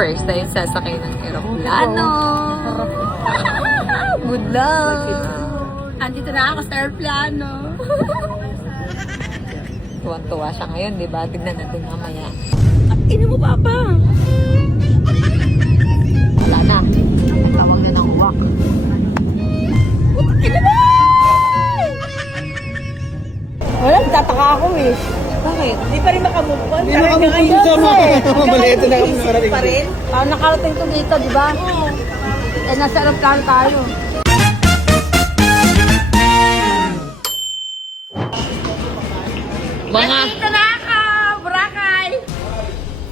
First time sasakay ng aeroplano. Good luck! Andito na ako sa aeroplano. Tuwan-tuwa siya ngayon, di ba? Tignan natin mamaya. Ina mo, Papa! Wala na. Nagtawag na ng uwak. Ina mo! Wala, tataka ako eh. Bakit? Hindi pa rin makamove on. Hindi makamove on dito, maliit na kami nakarating pa rin? Nakarating ko dito, di ba? Eh, nasa aeroplano tayo. Nandito na ako! Boracay!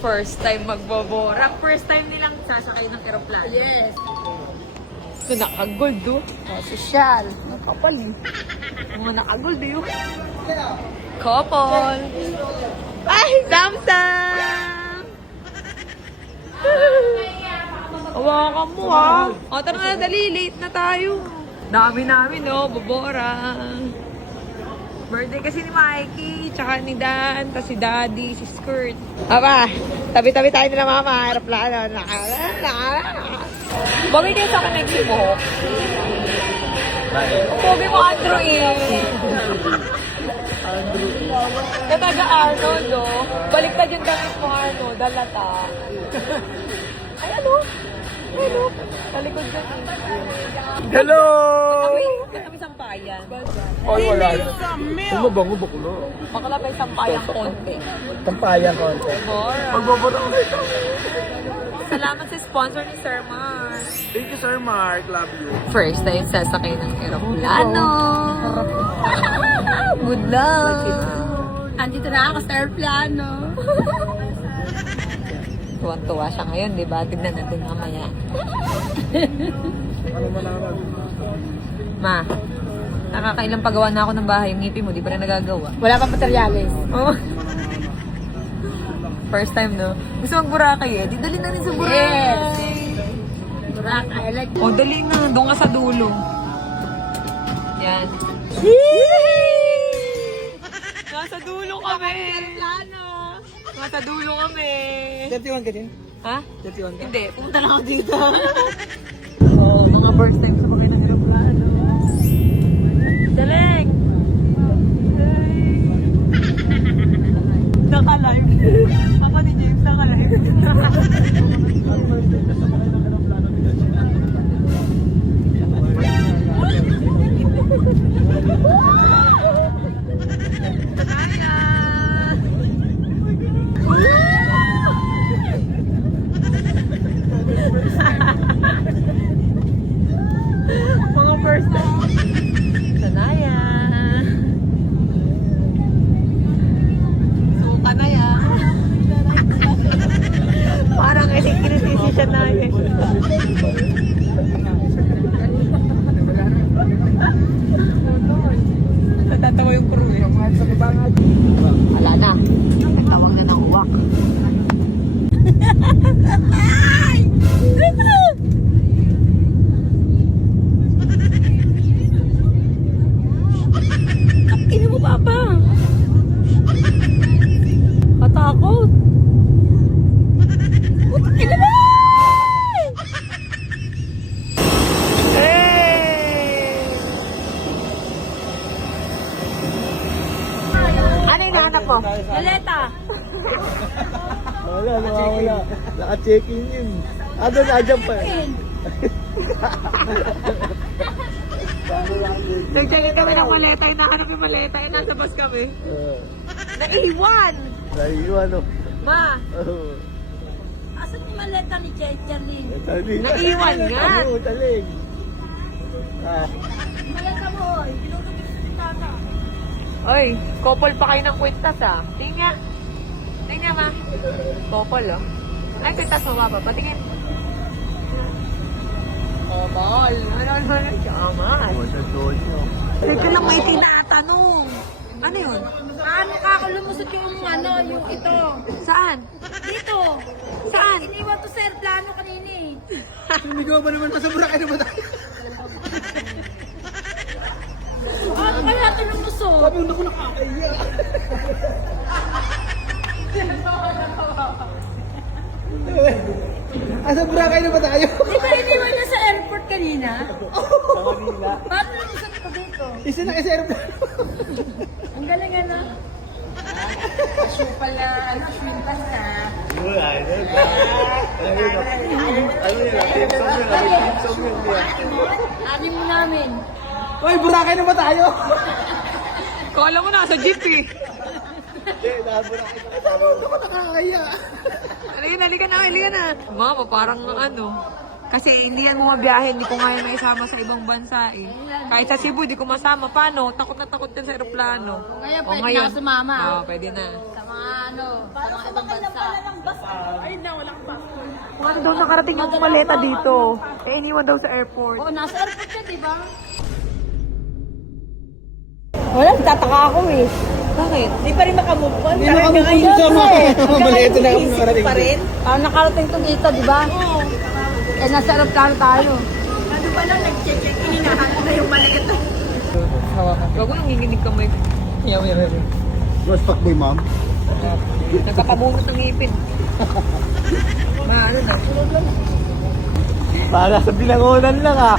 First time magbobora. First time nilang sasakay ng aeroplano. Yes. Ito naka-gold, oh. Sosyal. Nakapal eh. Mga naka-gold, eh. Couple. Ay, Samsung! Hawakan mo, ah. O, tara na, dali. Late na tayo. Dami namin, oh. Bobora. Birthday kasi ni Mikey, tsaka ni Dan, tas si Daddy, si Skirt. Aba, tabi-tabi tayo nila mama, aeroplano. Bagay kayo sa akin nagsibuhok. Pogi mo, Andrew, eh. Na taga-Arnold, oh. Baliktad yung damit mo, Arnold. Dalata. Ay, ano? Ano? Talikod dyan, eh. Hello! Ba't kami sampayan? Ay, wala. Mabango bakula. Bakla pa yung sampayang konti. Tampayan konti. Bora. Magbabara ko. Salamat sa sponsor ni Sir Mark. Thank you, Sir Mark. Love you. First time sasakay ng aeroplano. Good luck! Andito na ako sa aeroplano. Tuwan-tuwa siya ngayon, di ba? Tignan natin mamaya. Ano man naman? Ma, nakakailang pagawa na ako ng bahay. Yung ngipin mo, di pa rin nagagawa. Wala pa materyales. Oh. First time, no? Gusto mag-Boracay eh. Di dali na rin sa Boracay. Boracay, I like O, dali na. Doon ka sa dulo. Yan. Nasa dulo kami. Nasa dulo kami. 31 ka din? Ha? 31 ka? Hindi. Pumunta na ako dito. Oo, mga first time sa mga ng aeroplano. Daling! Naka-live. Ako ni James, naka-live. Mga first time. Sanaya. Suka na yan. Parang kinisisi siya na eh. Natatawa yung crew eh. Wala na. Nagtawag na ng uwak. Ina mo, Papa! Katakot! Ina mo! Ano yung nahanap mo? Maleta! Wala, nawawala. Naka-check-in yun. Ano na, dyan pa eh. Nagtsalit kami ng maleta. Hinahanap yung maleta. Nasa bus kami. Naiwan! Naiwan o. Ma! Asan yung maleta ni Charlene? Naiwan nga. Oo, taling. Maleta mo, pinulog yung tata. Oy, couple pa kayo ng kwintas ah. Tingnan. Tingnan ma. Couple oh. Ay, kwintas mo ba? Patingin. Oh, ball. Ano? Kaman. Teka lang, may tinatanong. Ano yun? Paano kakalumusot yung ano, yung ito? Saan? Dito! Saan? Iniwan to sa aeroplano kanina eh. Sumigaw ba naman? Nasa Boracay naman tayo. Paano kaya ito lumusot? Sabi ko nakakaiya. Asa Boracay na ba tayo? Di ba iniwan niya sa airport kanina? Sa Manila. Paano naisip ko dito? Isa na kasi aeroplano. Ang galing ano? Supal na, swimpas na. Wala, ayun. Ano yun? Team song yun. Team song yun. Anim namin. Uy, Boracay na ba tayo? Kala mo nasa jeep eh. Hindi, nasa Boracay na tayo. Ano naman nakakaya? Halika na. Mama, parang ano. Kasi hindi yan mo mabiyahe, hindi ko nga yan maisama sa ibang bansa eh. Kahit sa Cebu, di ko masama. Paano? Takot na takot yan sa aeroplano. Ngayon, O, pwede na ako sumama. Oo, pwede na. Sa mga ano, sa mga ibang bansa. Ano daw nakarating yung maleta dito? Eh, iniwan daw sa airport. Oo, nasa airport siya, di ba? Wala, tataka ako eh. Bakit? Di pa rin makamove on. Hindi makamukha sa mga malito na kami nakarating. pa rin. Parang nakarating to dito, di ba? Oo. Eh, nasa aeroplano tayo. Ano pa lang, nag-check-check, hinahanap na yung maleta. Huwag mo nanginginig kamay. Yaw. Rose fuckboy, ma'am. Nagkakabunot ng ngipin. Maano na. Para sa binangunan lang ah.